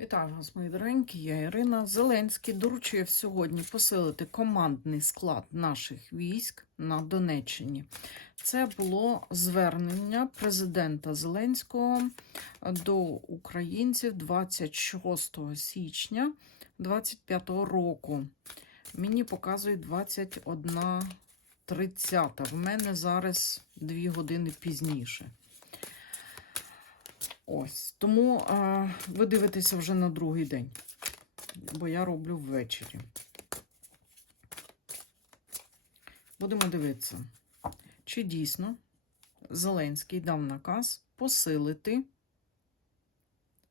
Вітаю вас, мої доренькі. Я Ірина. Зеленський доручив сьогодні посилити командний склад наших військ на Донеччині. Це було звернення президента Зеленського до українців 26 січня 2025 року. Мені показує 21.30. В мене зараз 2 години пізніше. Ось. Тому а, ви дивитеся вже на другий день, бо я роблю ввечері. Будемо дивитися, чи дійсно Зеленський дав наказ посилити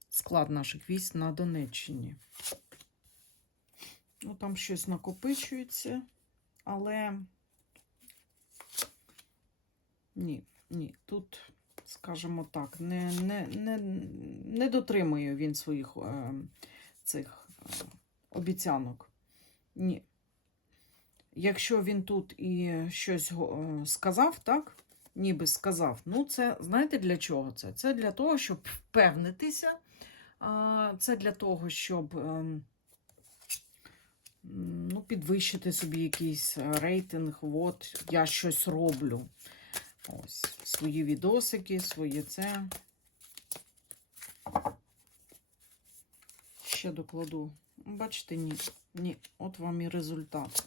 склад наших військ на Донеччині. Ну, там щось накопичується, але ні, ні, тут скажімо так, не, не, не, не дотримує він своїх е, цих е, обіцянок. Ні. Якщо він тут і щось е, сказав, так? Ніби сказав, ну це знаєте для чого це? Це для того, щоб впевнитися. Це для того, щоб ем, ну, підвищити собі якийсь е, рейтинг. От я щось роблю. Ось свої відосики, своє це. Ще докладу. Бачите, ні. Ні. От вам і результат.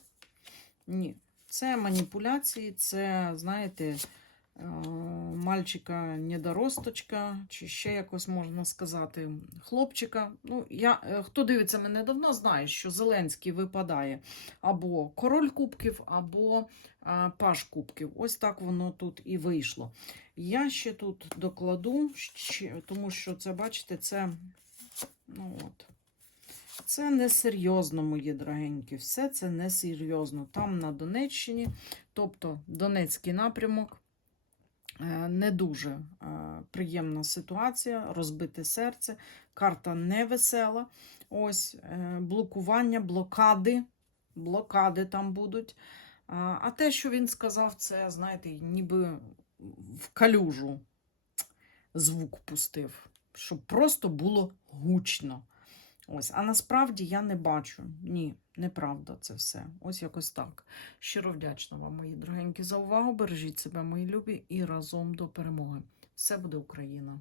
Ні. Це маніпуляції, це, знаєте, мальчика недоросточка, чи ще якось можна сказати, хлопчика. Ну, я, е, хто дивиться мене давно, знає, що Зеленський випадає або король кубків, або а, паш кубків. Ось так воно тут і вийшло. Я ще тут докладу, тому що це, бачите, це. Ну от. Це несерйозно, мої дорогенькі. Все це несерйозно. Там на Донеччині, тобто Донецький напрямок, е, не дуже е, приємна ситуація, розбите серце, карта невесела. Ось е, блокування, блокади. Блокади там будуть. А те, що він сказав, це, знаєте, ніби в калюжу звук пустив, щоб просто було гучно. Ось, а насправді я не бачу. Ні, неправда це все. Ось якось так. Щиро вдячна вам, мої дорогенькі, за увагу. Бережіть себе, мої любі, і разом до перемоги. Все буде Україна!